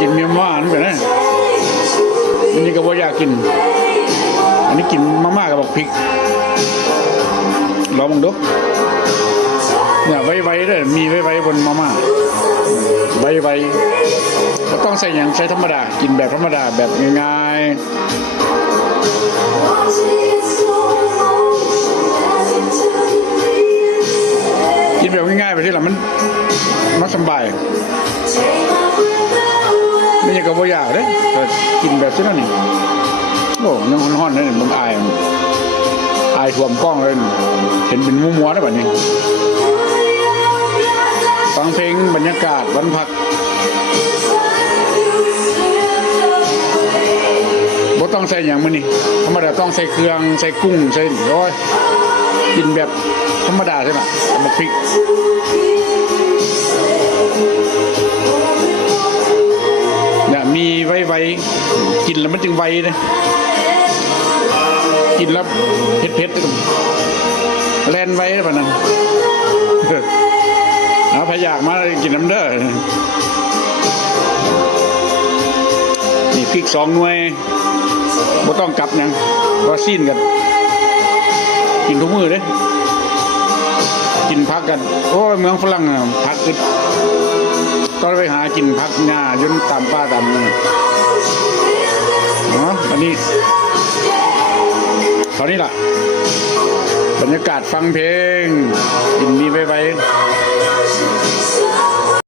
กินเมียม่าเหมือนกันนะอันนี้ก็บ่อยากกินอันนี้กินมาม่ากับบักพริกลองดูเนี่ยไว้ด้วยมีไว้บนมาม่าไว้ก็ต้องใส่อย่างใช้ธรรมดากินแบบธรรมดาแบบง่ายๆกินแบบง่ายๆไปที่หลังมันสบายไม่ใช่กับว่าอยากเลยแต่กินแบบที่นั่นนี่โอ้ยังห่อนๆเลยมึงอายถ่วมกล้องเลยเห็นเป็นมัวๆได้แบบนี้ฟังเพลงบรรยากาศวันพักบ่ต้องใส่อย่างมันนี่ธรรมดาต้องใส่เครื่องใส่กุ้งใส่ร้อยกินแบบธรรมดาใช่ไหมบักพริกเนี่ยมีไว้กินแล้วมันจึงไวเลยกินแล้วเผ็ดแล่นไว้แบบนั้นเอาพยากมากินน้ำเด้อนี่พริก2 หน่วยบ่ต้องกลับยังก็ซีนกันกินทุกมื้อเด้กินผักกันโอ้ยเมืองฝรั่งผักอึดต้องไปหากินผักหญ้าจนตามป่าตามอันนี้ตอนนี้ล่ะบรรยากาศฟังเพลงกินมีไว้